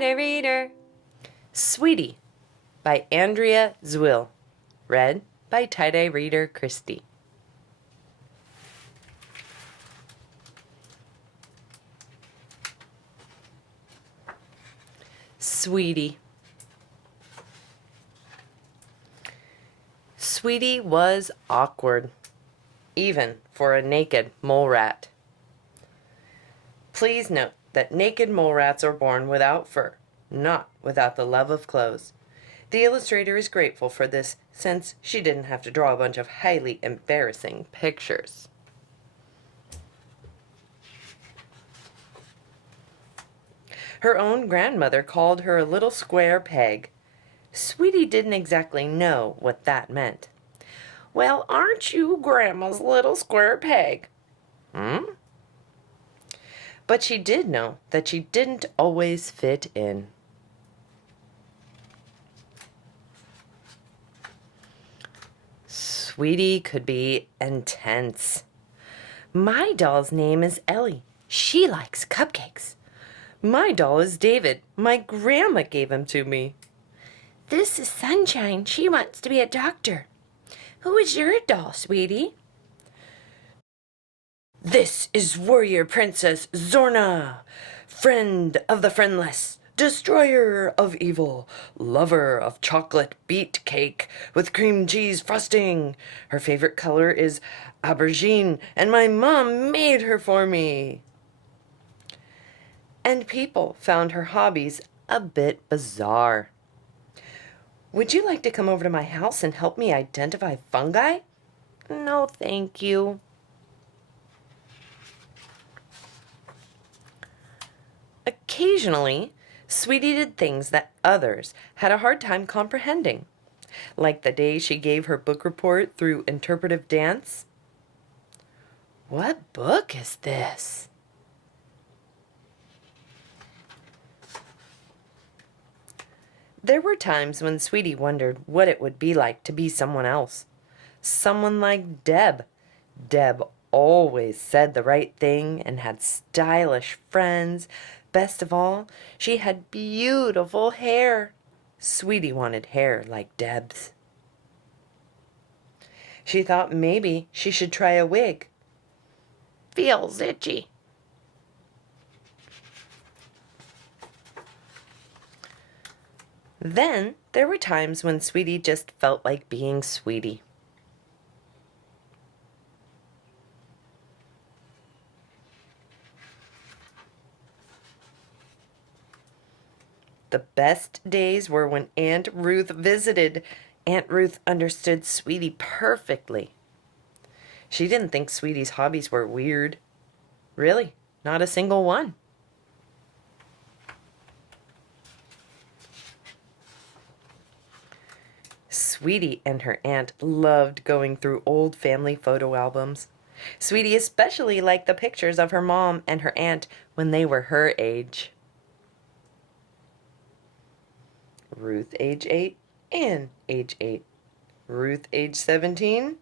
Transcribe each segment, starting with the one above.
Tie-Dye Reader. Sweety by Andrea Zuill. Read by Tie-Dye Reader Kristie. Sweety. Sweety was awkward, even for a naked mole rat. Please note that naked mole rats are born without fur, not without the love of clothes. The illustrator is grateful for this since she didn't have to draw a bunch of highly embarrassing pictures. Her own grandmother called her a little square peg. Sweety didn't exactly know what that meant. "Well, aren't you Grandma's little square peg?" But she did know that she didn't always fit in. Sweety could be intense. "My doll's name is Ellie. She likes cupcakes. My doll is David. My grandma gave him to me. This is Sunshine. She wants to be a doctor. Who is your doll, Sweety?" "This is Warrior Princess Zorna, friend of the friendless, destroyer of evil, lover of chocolate beet cake with cream cheese frosting. Her favorite color is aubergine, and my mom made her for me." And people found her hobbies a bit bizarre. "Would you like to come over to my house and help me identify fungi?" "No, thank you." Occasionally, Sweety did things that others had a hard time comprehending, like the day she gave her book report through interpretive dance. "What book is this?" There were times when Sweety wondered what it would be like to be someone else. Someone like Deb. Deb always said the right thing and had stylish friends. Best of all, she had beautiful hair. Sweety wanted hair like Deb's. She thought maybe she should try a wig. "Feels itchy." Then there were times when Sweety just felt like being Sweety. The best days were when Aunt Ruth visited. Aunt Ruth understood Sweety perfectly. She didn't think Sweety's hobbies were weird. Really, not a single one. Sweety and her aunt loved going through old family photo albums. Sweety especially liked the pictures of her mom and her aunt when they were her age. Ruth age 8 and age 8. Ruth age 17.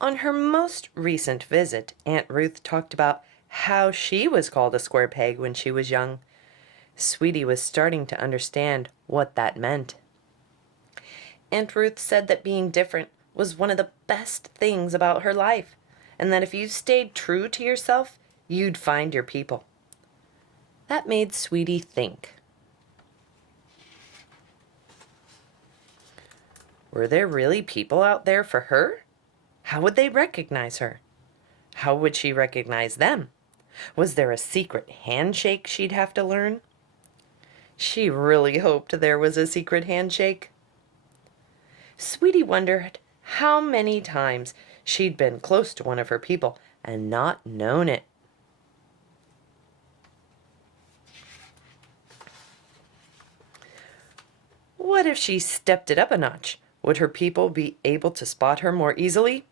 On her most recent visit, Aunt Ruth talked about how she was called a square peg when she was young. Sweety was starting to understand what that meant. Aunt Ruth said that being different was one of the best things about her life, and that if you stayed true to yourself, you'd find your people. That made Sweety think. Were there really people out there for her? How would they recognize her? How would she recognize them? Was there a secret handshake she'd have to learn? She really hoped there was a secret handshake. Sweety wondered how many times she'd been close to one of her people and not known it. What if she stepped it up a notch? Would her people be able to spot her more easily?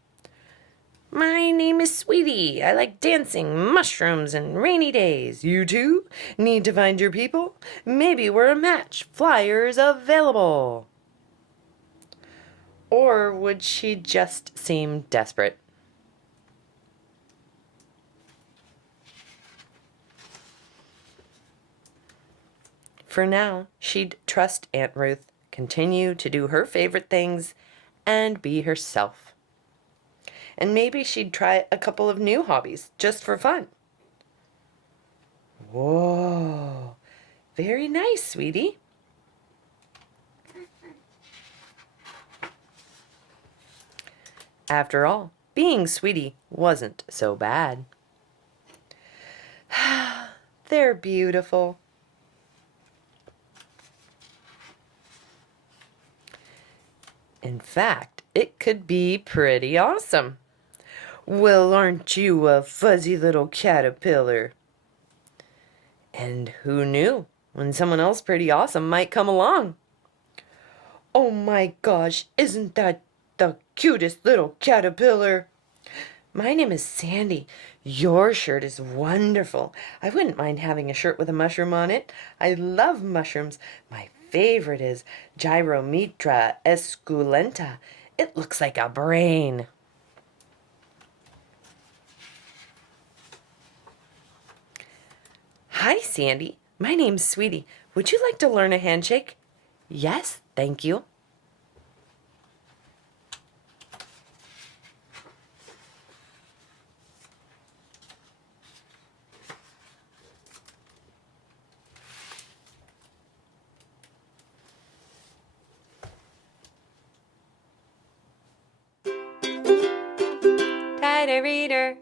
"My name is Sweety. I like dancing, mushrooms, and rainy days. You too? Need to find your people? Maybe we're a match. Flyers available." Or would she just seem desperate? For now, she'd trust Aunt Ruth, continue to do her favorite things, and be herself. And maybe she'd try a couple of new hobbies just for fun. Whoa, very nice, sweetie. After all, being Sweety wasn't so bad. They're beautiful. In fact, it could be pretty awesome. Well, aren't you a fuzzy little caterpillar? And who knew when someone else pretty awesome might come along? Oh my gosh, isn't that the cutest little caterpillar? My name is Sandy. Your shirt is wonderful. I wouldn't mind having a shirt with a mushroom on it. I love mushrooms. My favorite is Gyrometra esculenta. It looks like a brain. Hi, Sandy. My name's Sweety. Would you like to learn a handshake? Yes, thank you. Tighter reader.